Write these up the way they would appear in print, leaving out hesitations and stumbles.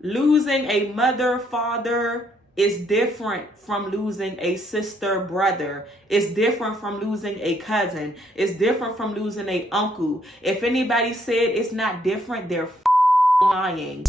Losing a mother, father is different from losing a sister, brother. It's different from losing a cousin. It's different from losing a uncle. If anybody said it's not different, they're lying.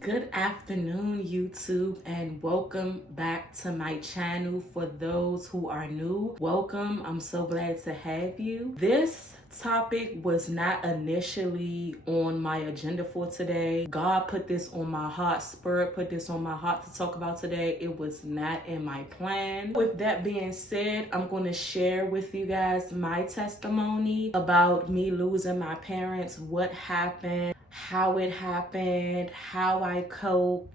Good afternoon, YouTube, and welcome back to my channel. For those who are new, welcome. I'm so glad to have you. This topic was not initially on my agenda for today. God put this on my heart, Spirit put this on my heart to talk about today. It was not in my plan. With that being said, I'm going to share with you guys my testimony about me losing my parents, what happened, how it happened, how I coped,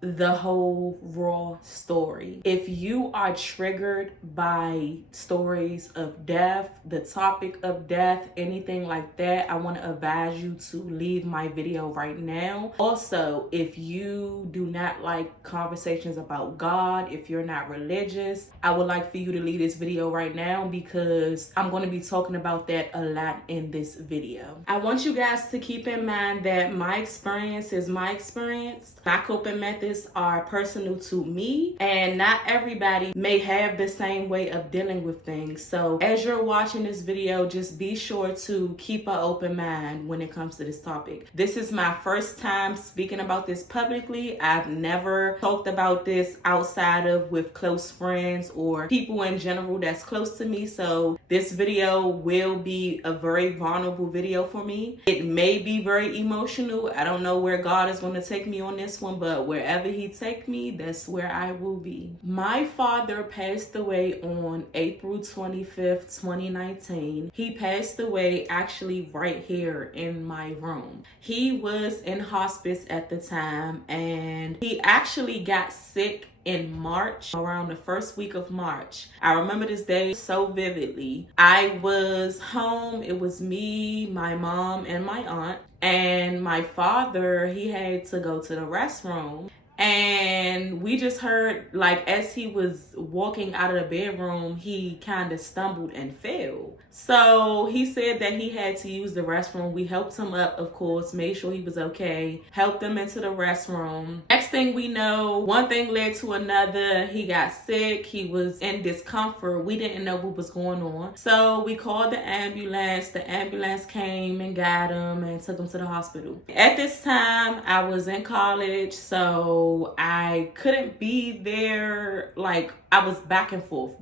the whole raw story. If you are triggered by stories of death, the topic of death, anything like that, I want to advise you to leave my video right now. Also, if you do not like conversations about God, if you're not religious, I would like for you to leave this video right now because I'm going to be talking about that a lot in this video. I want you guys to keep in mind that my experience is my experience. My coping methods are personal to me, and not everybody may have the same way of dealing with things. So as you're watching this video, just be sure to keep an open mind when it comes to this topic. This is my first time speaking about this publicly. I've never talked about this outside of with close friends or people in general that's close to me. So this video will be a very vulnerable video for me. It may be very emotional. I don't know where God is going to take me on this one, but wherever he take me, that's where I will be. My father passed away on April 25th, 2019. He passed away actually right here in my room. He was in hospice at the time, and he actually got sick in March, around the first week of March. I remember this day so vividly. I was home. It was me, my mom, and my aunt. And my father, he had to go to the restroom. And we just heard, like, as he was walking out of the bedroom, he kind of stumbled and fell. So he said that he had to use the restroom. We helped him up, of course, made sure he was okay, helped him into the restroom. Next thing we know, one thing led to another. He got sick. He was in discomfort. We didn't know what was going on. So we called the ambulance. The ambulance came and got him and took him to the hospital. At this time, I was in college, so I couldn't be there. Like, I was back and forth.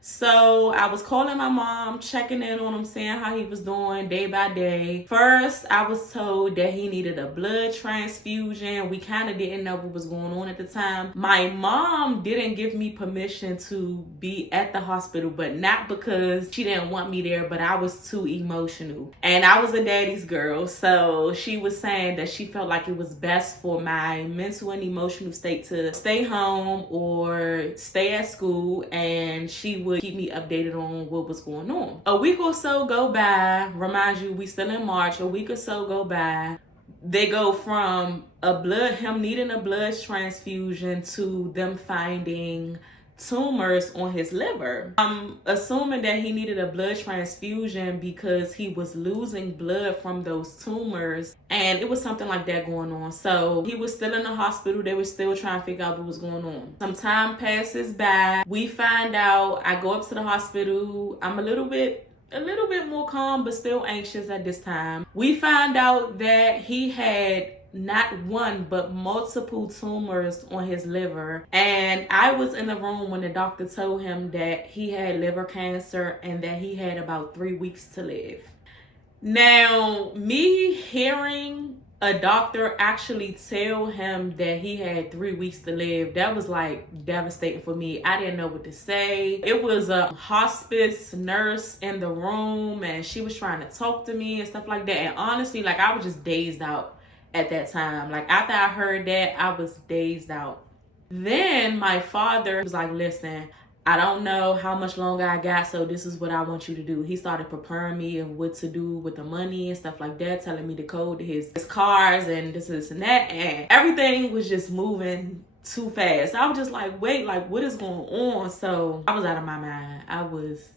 So I was calling my mom, checking in on him, seeing how he was doing day by day. First, I was told that he needed a blood transfusion. We kind of didn't know what was going on at the time. My mom didn't give me permission to be at the hospital, but not because she didn't want me there, but I was too emotional. And I was a daddy's girl, so she was saying that she felt like it was best for my mental and emotional state to stay home or stay at school, and she would keep me updated on what was going on. A week or so go by. Remind you, we still in March. A week or so go by. They go from him needing a blood transfusion to them finding tumors on his liver. I'm assuming that he needed a blood transfusion because he was losing blood from those tumors, and it was something like that going on. So he was still in the hospital. They were still trying to figure out what was going on. Some time passes by. We find out. I go up to the hospital. I'm a little bit more calm, but still anxious at this time. We find out that he had not one but multiple tumors on his liver, and I was in the room when the doctor told him that he had liver cancer and that he had about 3 weeks to live. Now, me hearing a doctor actually tell him that he had 3 weeks to live, that was like devastating for me. I didn't know what to say. It was a hospice nurse in the room, and she was trying to talk to me and stuff like that, and honestly, like, I was just dazed out at that time. Like, after I heard that, I was dazed out. Then my father was like, listen, I don't know how much longer I got, so this is what I want you to do. He started preparing me of what to do with the money and stuff like that, telling me the code to his cars and this and that, and everything was just moving too fast. I was just like, wait, like what is going on? So I was out of my mind. I was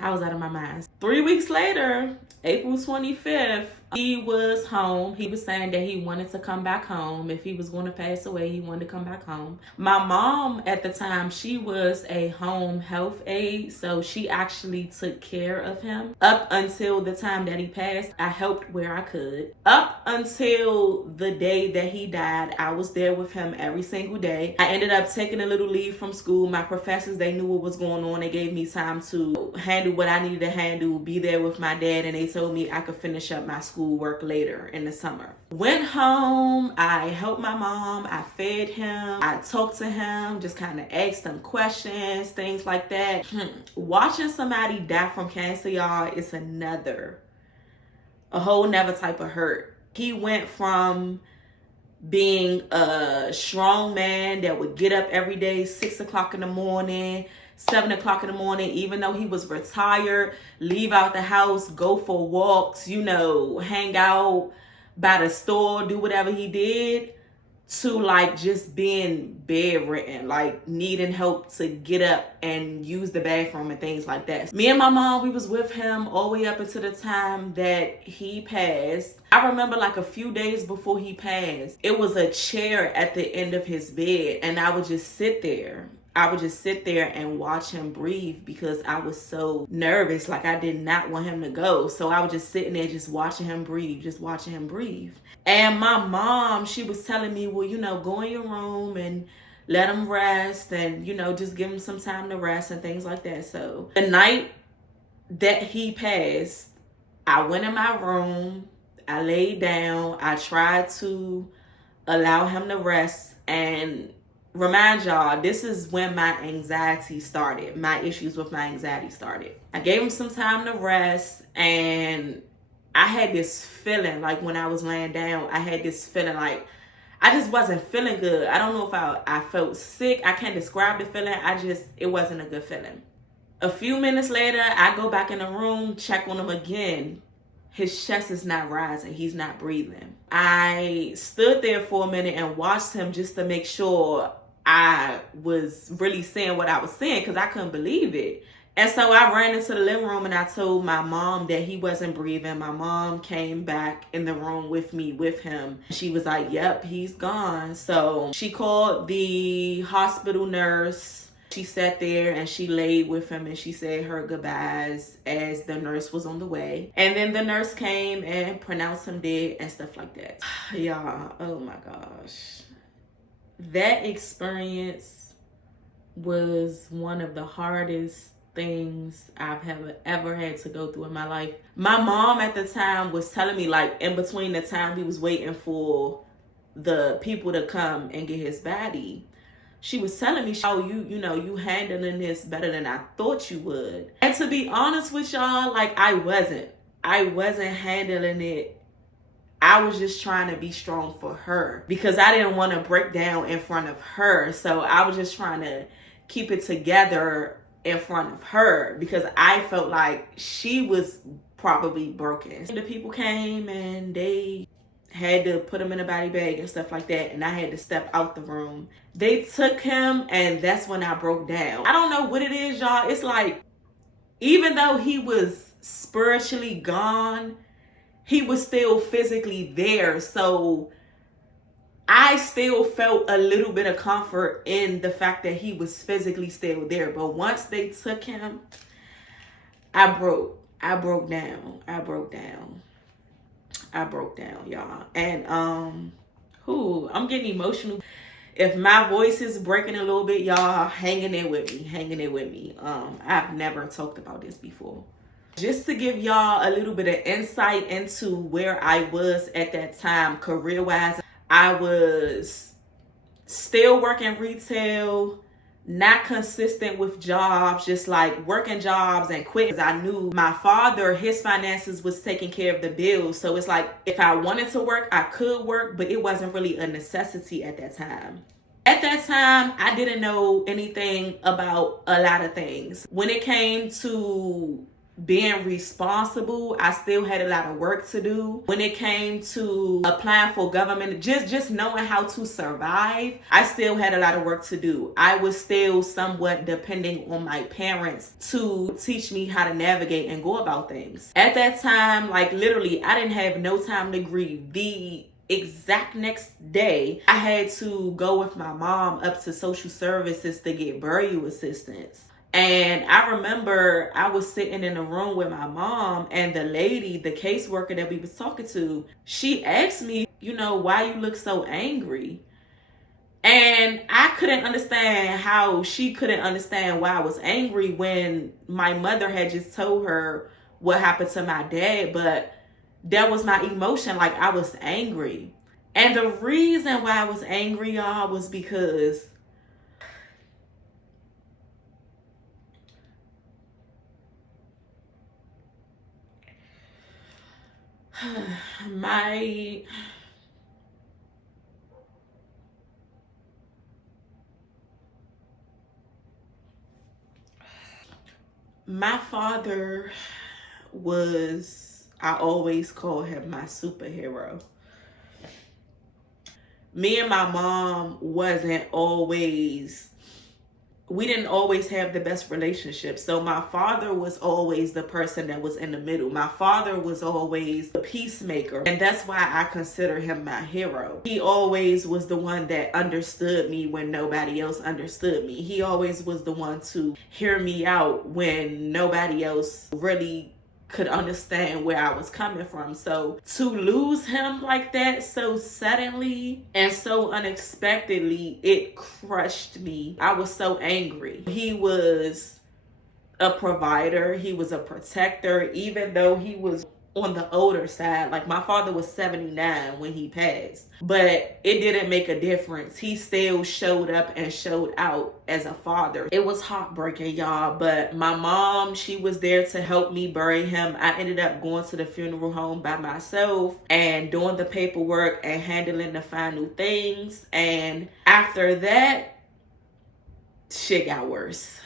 out of my mind. 3 weeks later, April 25th, he was home. He was saying that he wanted to come back home. If he was going to pass away, he wanted to come back home. My mom at the time, she was a home health aide. So she actually took care of him up until the time that he passed. I helped where I could. Up until the day that he died, I was there with him every single day. I ended up taking a little leave from school. My professors, they knew what was going on. They gave me time to handle what I needed to handle, be there with my dad, and they told me I could finish up my schoolwork later in the summer. Went home, I helped my mom, I fed him, I talked to him, just kind of asked him questions, things like that. Watching somebody die from cancer, y'all, it's a whole nother type of hurt. He went from being a strong man that would get up every day, 6 o'clock in the morning, 7 o'clock in the morning, even though he was retired, leave out the house, go for walks, hang out by the store, do whatever he did, to like just being bedridden, like needing help to get up and use the bathroom and things like that. Me and my mom, we was with him all the way up until the time that he passed. I remember like a few days before he passed, it was a chair at the end of his bed, and I would just sit there. And watch him breathe because I was so nervous. Like I did not want him to go. So I was just sitting there just watching him breathe. And my mom, she was telling me, well, go in your room and let him rest and, just give him some time to rest and things like that. So the night that he passed, I went in my room, I laid down, I tried to allow him to rest, and remind y'all, this is when my anxiety started. My issues with my anxiety started. I gave him some time to rest, and I had this feeling like when I was laying down, I had this feeling like I just wasn't feeling good. I don't know if I felt sick. I can't describe the feeling. It wasn't a good feeling. A few minutes later, I go back in the room, check on him again. His chest is not rising. He's not breathing. I stood there for a minute and watched him just to make sure I was really saying what I was saying because I couldn't believe it. And so I ran into the living room and I told my mom that he wasn't breathing. My mom came back in the room with me, with him. She was like, yep, he's gone. So she called the hospital nurse. She sat there and she laid with him and she said her goodbyes as the nurse was on the way. And then the nurse came and pronounced him dead and stuff like that. Y'all, oh my gosh. That experience was one of the hardest things I've ever had to go through in my life. My mom at the time was telling me, like, in between the time we was waiting for the people to come and get his body, she was telling me, oh, you handling this better than I thought you would. And to be honest with y'all, like, I wasn't handling it. I was just trying to be strong for her because I didn't want to break down in front of her. So I was just trying to keep it together in front of her because I felt like she was probably broken. The people came and they had to put him in a body bag and stuff like that, and I had to step out the room. They took him, and that's when I broke down. I don't know what it is, y'all. It's like, even though he was spiritually gone, he was still physically there. So I still felt a little bit of comfort in the fact that he was physically still there. But once they took him, I broke down, y'all. And I'm getting emotional. If my voice is breaking a little bit, y'all, hanging in with me. I've never talked about this before. Just to give y'all a little bit of insight into where I was at that time, career-wise, I was still working retail, not consistent with jobs, just like working jobs and quitting. I knew my father, his finances was taking care of the bills. So it's like, if I wanted to work, I could work, but it wasn't really a necessity at that time. At that time, I didn't know anything about a lot of things. When it came to being responsible. I still had a lot of work to do when it came to applying for government, just knowing how to survive. I still had a lot of work to do. I was still somewhat depending on my parents to teach me how to navigate and go about things. At that time, like literally, I didn't have no time to grieve. The exact next day, I had to go with my mom up to social services to get burial assistance. And I remember I was sitting in a room with my mom, and the lady, the caseworker that we was talking to, she asked me, why you look so angry? And I couldn't understand how she couldn't understand why I was angry when my mother had just told her what happened to my dad. But that was my emotion. Like, I was angry. And the reason why I was angry, y'all, was because my father was, I always call him my superhero. Me and my mom we didn't always have the best relationship. So my father was always the person that was in the middle. My father was always the peacemaker. And that's why I consider him my hero. He always was the one that understood me when nobody else understood me. He always was the one to hear me out when nobody else really could understand where I was coming from. So to lose him like that so suddenly and so unexpectedly, it crushed me. I was so angry. He was a provider. He was a protector, even though he was on the older side. Like, my father was 79 when he passed, but it didn't make a difference. He still showed up and showed out as a father. It was heartbreaking, y'all, but my mom, she was there to help me bury him. I ended up going to the funeral home by myself and doing the paperwork and handling the final things. And after that, shit got worse.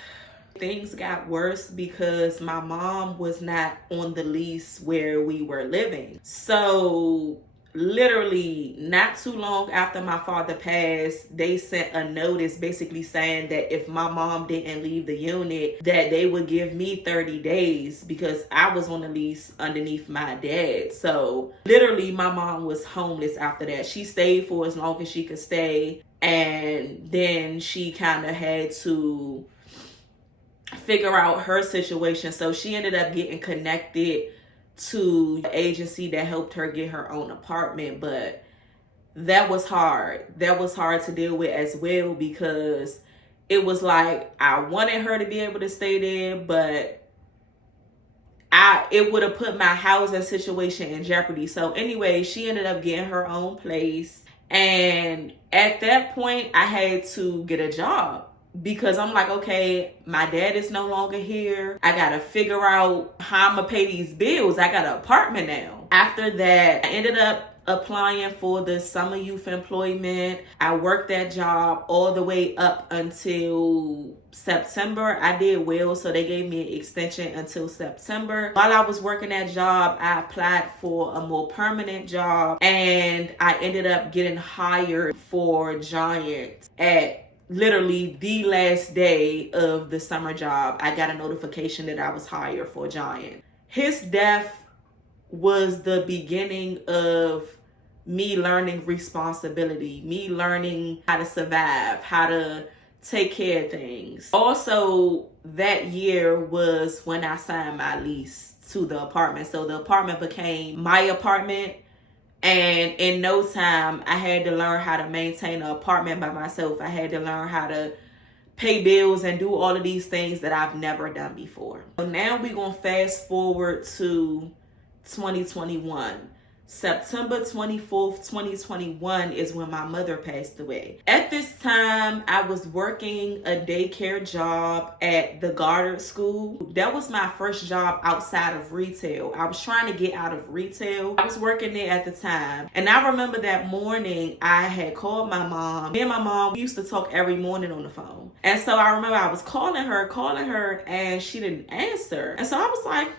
Things got worse because my mom was not on the lease where we were living. So literally not too long after my father passed, they sent a notice basically saying that if my mom didn't leave the unit, that they would give me 30 days because I was on the lease underneath my dad. So literally my mom was homeless after that. She stayed for as long as she could stay, and then she kind of had to figure out her situation. So she ended up getting connected to the agency that helped her get her own apartment. But that was hard. That was hard to deal with as well, because it was like I wanted her to be able to stay there, but it would have put my housing situation in jeopardy. So anyway, she ended up getting her own place. And at that point, I had to get a job, because I'm like, okay, my dad is no longer here. I gotta figure out how I'm gonna pay these bills. I got an apartment now. After that, I ended up applying for the summer youth employment. I worked that job all the way up until September. I did well, so they gave me an extension until September. While I was working that job, I applied for a more permanent job, and I ended up getting hired for Giant at literally the last day of the summer job. I got a notification that I was hired for Giant. His death was the beginning of me learning responsibility, me learning how to survive, how to take care of things. Also, that year was when I signed my lease to the apartment. So the apartment became my apartment. And in no time, I had to learn how to maintain an apartment by myself. I had to learn how to pay bills and do all of these things that I've never done before. So now we're going to fast forward to 2021. September 24th, 2021 is when my mother passed away. At this time, I was working a daycare job at the Goddard School. That was my first job outside of retail. I was trying to get out of retail. I was working there at the time. And I remember that morning I had called my mom. Me and my mom, we used to talk every morning on the phone. And so I remember I was calling her, and she didn't answer. And so I was like,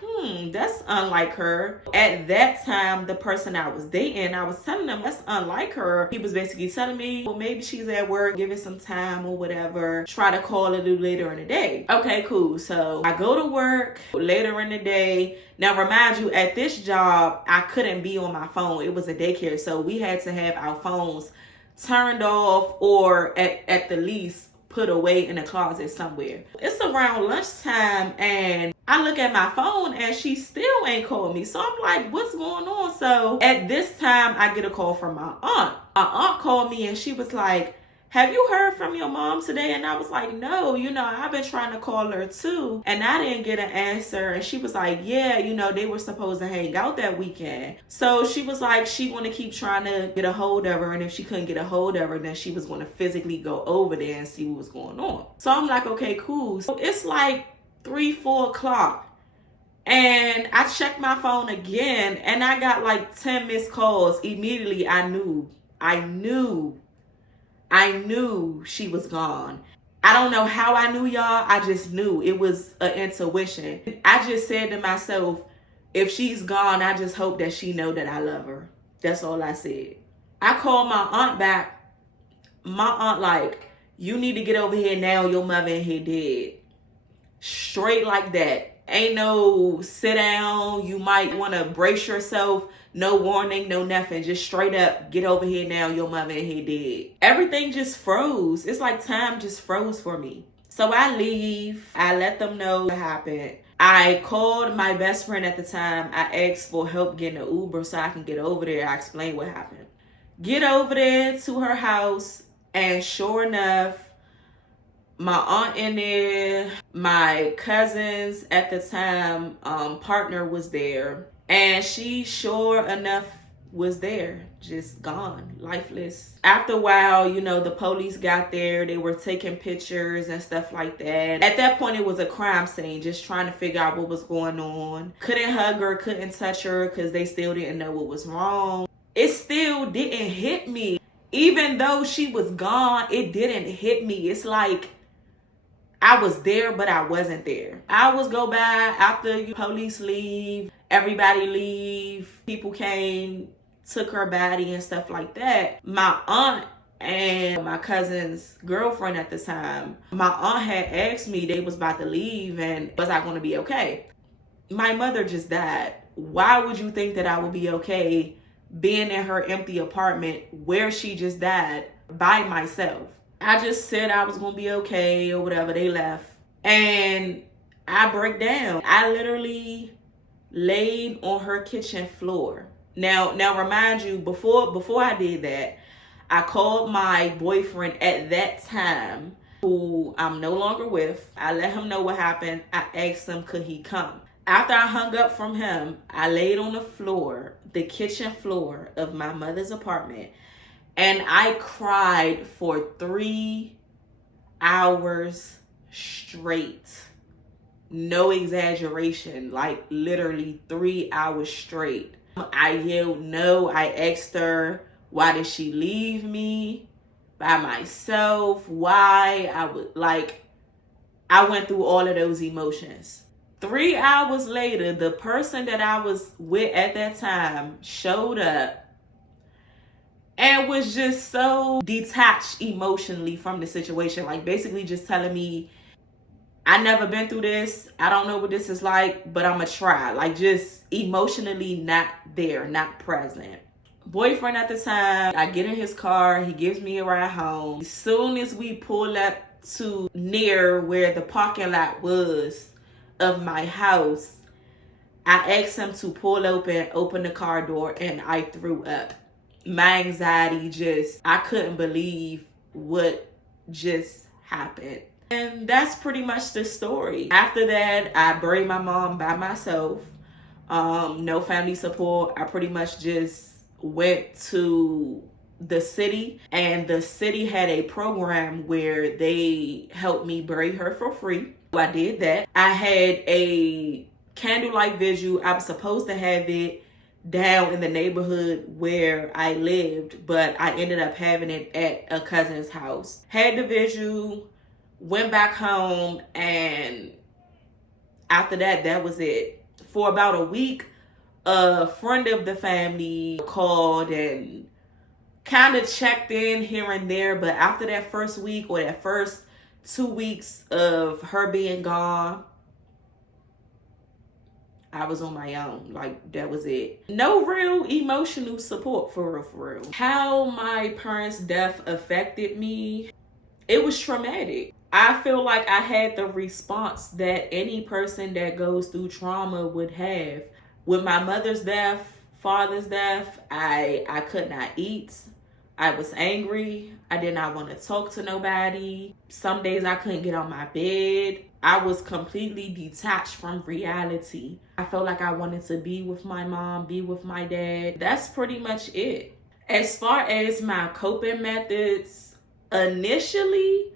that's unlike her. At that time, the person I was dating, I was telling them that's unlike her. He was basically telling me, well, maybe she's at work, give it some time or whatever. Try to call a little later in the day. Okay, cool. So I go to work later in the day. Now, remind you, at this job, I couldn't be on my phone. It was a daycare, so we had to have our phones turned off or at the least put away in a closet somewhere. It's around lunchtime and I look at my phone and she still ain't called me. So I'm like, what's going on? So at this time, I get a call from my aunt. My aunt called me and she was like, have you heard from your mom today? And I was like, no, I've been trying to call her too. And I didn't get an answer. And she was like, yeah, they were supposed to hang out that weekend. So she was like, she want to keep trying to get a hold of her. And if she couldn't get a hold of her, then she was going to physically go over there and see what was going on. So I'm like, okay, cool. So it's like 3-4 o'clock. And I checked my phone again and I got like 10 missed calls. Immediately I knew she was gone. I don't know how I knew, y'all. I just knew. It was an intuition. I just said to myself, if she's gone, I just hope that she know that I love her. That's all I said. I called my aunt back. My aunt like, you need to get over here now. Your mother in here dead. Straight like that. Ain't no sit down. You might want to brace yourself. No warning, no nothing. Just straight up, get over here now. Your mother in here dead. Everything just froze. It's like time just froze for me. So I leave. I let them know what happened. I called my best friend at the time. I asked for help getting an Uber so I can get over there. I explained what happened. Get over there to her house. And sure enough, my aunt in there, my cousins at the time, partner was there. And she sure enough was there, just gone, lifeless. After a while, the police got there. They were taking pictures and stuff like that. At that point, it was a crime scene, just trying to figure out what was going on. Couldn't hug her, couldn't touch her because they still didn't know what was wrong. It still didn't hit me. Even though she was gone, it didn't hit me. It's like I was there, but I wasn't there. Hours go by after police leave, everybody leave, people came, took her body and stuff like that. My aunt and my cousin's girlfriend at the time, my aunt had asked me, they was about to leave and was I going to be okay? My mother just died. Why would you think that I would be okay being in her empty apartment where she just died by myself? I just said I was going to be okay or whatever. They left. And I break down. I literally laid on her kitchen floor. Now remind you, before I did that, I called my boyfriend at that time, who I'm no longer with. I let him know what happened. I asked him, could he come? After I hung up from him, I laid on the floor, the kitchen floor of my mother's apartment. And I cried for 3 hours straight. No exaggeration, like literally 3 hours straight. I yelled no. I asked her, why did she leave me by myself? Why? I went through all of those emotions. 3 hours later, the person that I was with at that time showed up and was just so detached emotionally from the situation. Like basically just telling me, I never been through this. I don't know what this is like, but I'm gonna try. Like just emotionally not there, not present. Boyfriend at the time, I get in his car. He gives me a ride home. As soon as we pull up to near where the parking lot was of my house, I asked him to pull open the car door, and I threw up. My anxiety I couldn't believe what just happened. And that's pretty much the story. After that, I buried my mom by myself. No family support. I pretty much just went to the city, and the city had a program where they helped me bury her for free. So I did that. I had a candlelight vigil. I was supposed to have it down in the neighborhood where I lived, but I ended up having it at a cousin's house. Had the vigil, went back home, and after that, that was it. For about a week, a friend of the family called and kind of checked in here and there, but after that first week or that first 2 weeks of her being gone, I was on my own. Like, that was it. No real emotional support, for real. How my parents' death affected me, it was traumatic. I feel like I had the response that any person that goes through trauma would have. With my mother's death, father's death, I could not eat. I was angry. I did not want to talk to nobody. Some days I couldn't get on my bed. I was completely detached from reality. I felt like I wanted to be with my mom, be with my dad. That's pretty much it. As far as my coping methods, initially,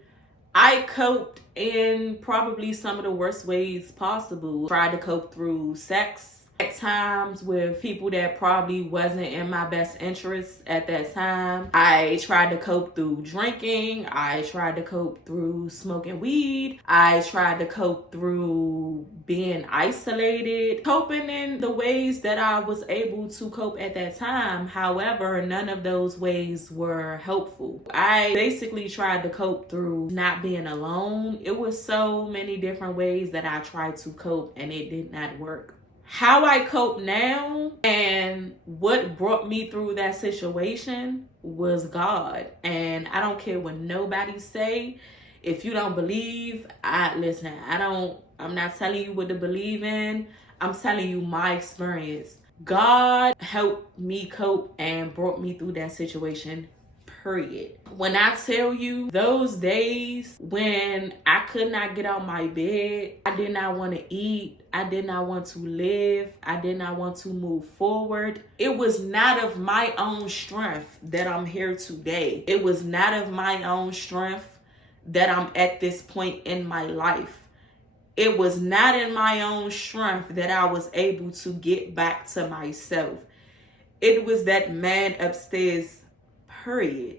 I coped in probably some of the worst ways possible. Tried to cope through sex. At times with people that probably wasn't in my best interest at that time. I tried to cope through drinking. I tried to cope through smoking weed. I tried to cope through being isolated. Coping in the ways that I was able to cope at that time. However, none of those ways were helpful. I basically tried to cope through not being alone. It was so many different ways that I tried to cope, and it did not work. How I cope now and what brought me through that situation was God. And I don't care what nobody say. If you don't believe, I'm not telling you what to believe in. I'm telling you my experience. God helped me cope and brought me through that situation. Period. When I tell you those days when I could not get out my bed, I did not want to eat, I did not want to live, I did not want to move forward. It was not of my own strength that I'm here today. It was not of my own strength that I'm at this point in my life. It was not in my own strength that I was able to get back to myself. It was that man upstairs. Period.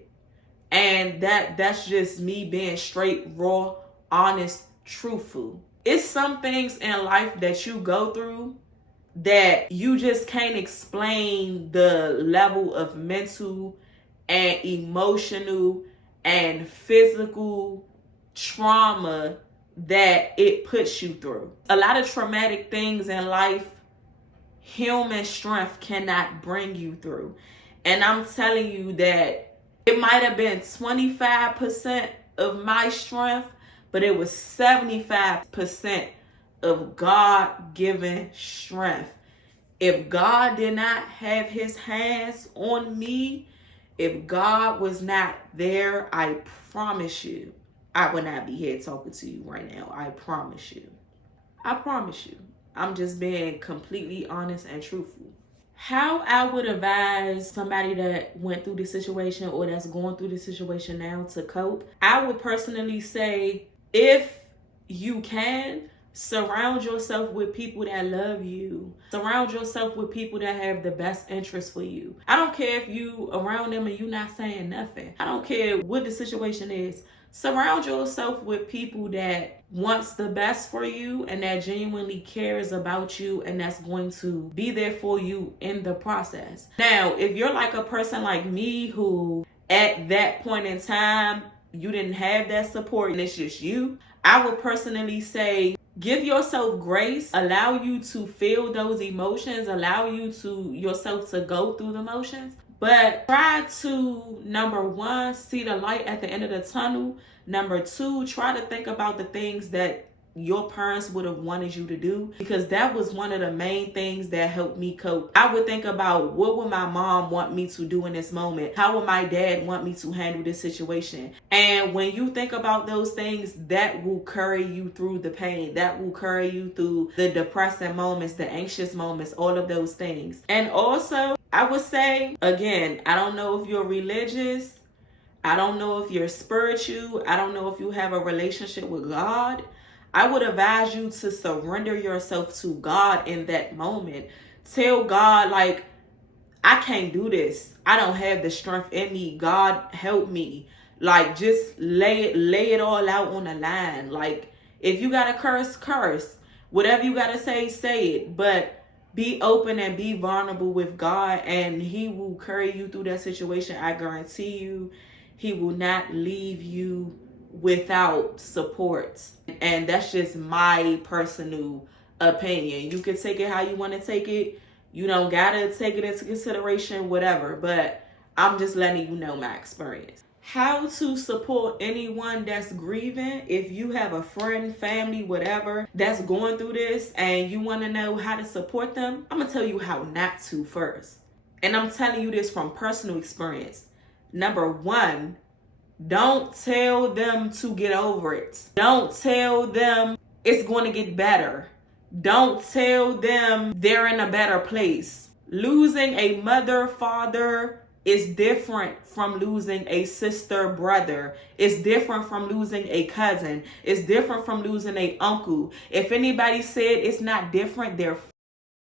And that's just me being straight, raw, honest, truthful. It's some things in life that you go through that you just can't explain the level of mental and emotional and physical trauma that it puts you through. A lot of traumatic things in life, human strength cannot bring you through. And I'm telling you that it might have been 25% of my strength, but it was 75% of God-given strength. If God did not have his hands on me, if God was not there, I promise you, I would not be here talking to you right now. I promise you. I promise you. I'm just being completely honest and truthful. How I would advise somebody that went through this situation or that's going through this situation now to cope, I would personally say, if you can, surround yourself with people that love you. Surround yourself with people that have the best interest for you. I don't care if you around them and you not saying nothing. I don't care what the situation is. Surround yourself with people that wants the best for you and that genuinely cares about you and that's going to be there for you in the process. Now, if you're like a person like me who at that point in time, you didn't have that support and it's just you, I would personally say, give yourself grace, allow you to feel those emotions, allow you to yourself to go through the motions. But try to, number one, see the light at the end of the tunnel. Number two, try to think about the things that your parents would have wanted you to do, because that was one of the main things that helped me cope. I would think about, what would my mom want me to do in this moment? How would my dad want me to handle this situation? And when you think about those things, that will carry you through the pain. That will carry you through the depressing moments, the anxious moments, all of those things. And also, I would say, again, I don't know if you're religious, I don't know if you're spiritual, I don't know if you have a relationship with God. I would advise you to surrender yourself to God in that moment. Tell God, like, I can't do this. I don't have the strength in me. God, help me. Like, just lay it all out on the line. Like, if you gotta curse, curse. Whatever you gotta say it. But be open and be vulnerable with God, and He will carry you through that situation. I guarantee you, He will not leave you without support. And that's just my personal opinion. You can take it how you want to take it. You don't gotta take it into consideration, whatever. But I'm just letting you know my experience. How to support anyone that's grieving. If you have a friend, family, whatever, that's going through this and you want to know how to support them, I'm gonna tell you how not to first. And I'm telling you this from personal experience. Number one, don't tell them to get over it. Don't tell them it's going to get better. Don't tell them they're in a better place. Losing a mother, father is different from losing a sister, brother. It's different from losing a cousin. It's different from losing an uncle. If anybody said it's not different, they're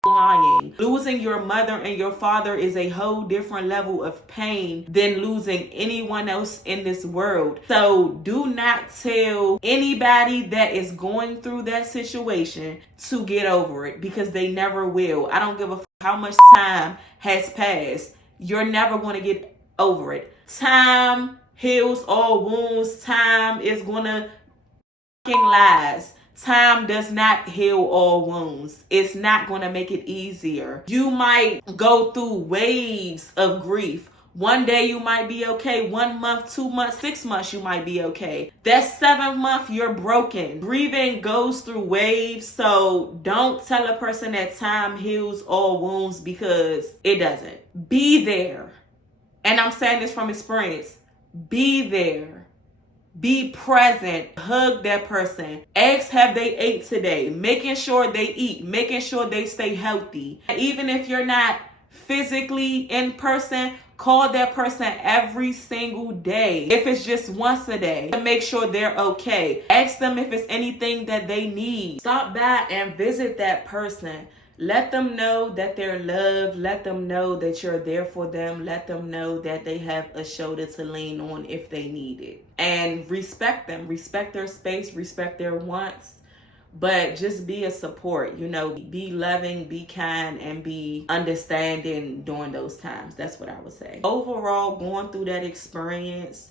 lying. Losing your mother and your father is a whole different level of pain than losing anyone else in this world. So do not tell anybody that is going through that situation to get over it, because they never will. I don't give a how much time has passed. You're never going to get over it. Time heals all wounds. Time is going to lies. Time does not heal all wounds. It's not going to make it easier. You might go through waves of grief. One day you might be okay. 1 month, 2 months, 6 months, you might be okay. That 7th month, you're broken. Grieving goes through waves. So don't tell a person that time heals all wounds, because it doesn't. Be there. And I'm saying this from experience. Be there. Be present. Hug that person. Ask, have they ate today? Making sure they eat. Making sure they stay healthy. Even if you're not physically in person, call that person every single day. If it's just once a day, to make sure they're okay. Ask them if it's anything that they need. Stop by and visit that person. Let them know that they're loved. Let them know that you're there for them. Let them know that they have a shoulder to lean on if they need it. And respect them. Respect their space. Respect their wants. But just be a support. Be loving, be kind, and be understanding during those times. That's what I would say. Overall, going through that experience,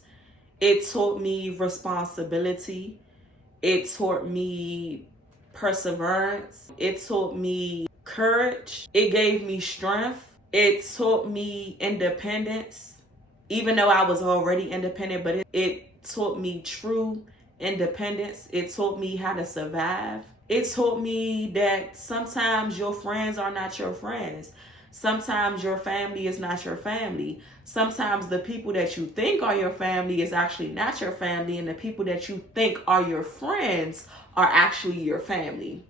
it taught me responsibility. It taught me perseverance. It taught me courage. It gave me strength. It taught me independence, even though I was already independent, but it taught me true independence. It taught me how to survive. It taught me that sometimes your friends are not your friends. Sometimes your family is not your family. Sometimes the people that you think are your family is actually not your family, and the people that you think are your friends are actually your family.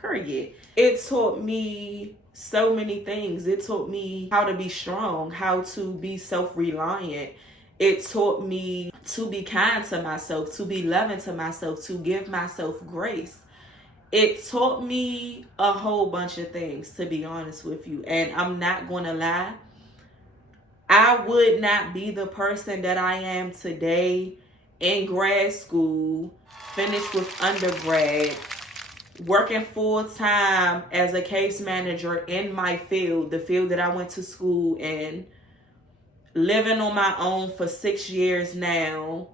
Period. It taught me so many things. It taught me how to be strong, how to be self-reliant. It taught me to be kind to myself, to be loving to myself, to give myself grace. It taught me a whole bunch of things, to be honest with you. And I'm not going to lie. I would not be the person that I am today in grad school, finished with undergrad, working full-time as a case manager in my field, the field that I went to school in, living on my own for 6 years now.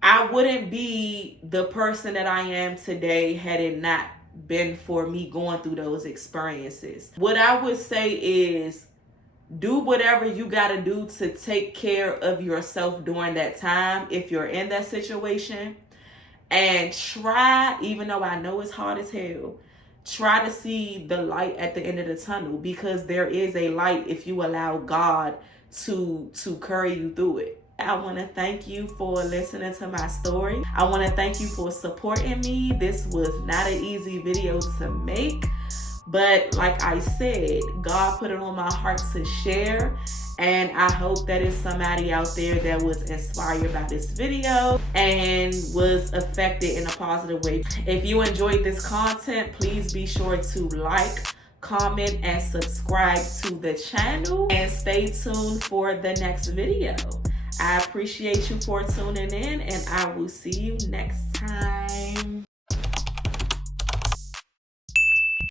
I wouldn't be the person that I am today had it not been for me going through those experiences. What I would say is, do whatever you got to do to take care of yourself during that time if you're in that situation. And try, even though I know it's hard as hell, try to see the light at the end of the tunnel, because there is a light if you allow God to carry you through it. I want to thank you for listening to my story. I want to thank you for supporting me. This was not an easy video to make, but like I said, God put it on my heart to share. And I hope that it's somebody out there that was inspired by this video and was affected in a positive way. If you enjoyed this content, please be sure to like, comment, and subscribe to the channel. And stay tuned for the next video. I appreciate you for tuning in, and I will see you next time.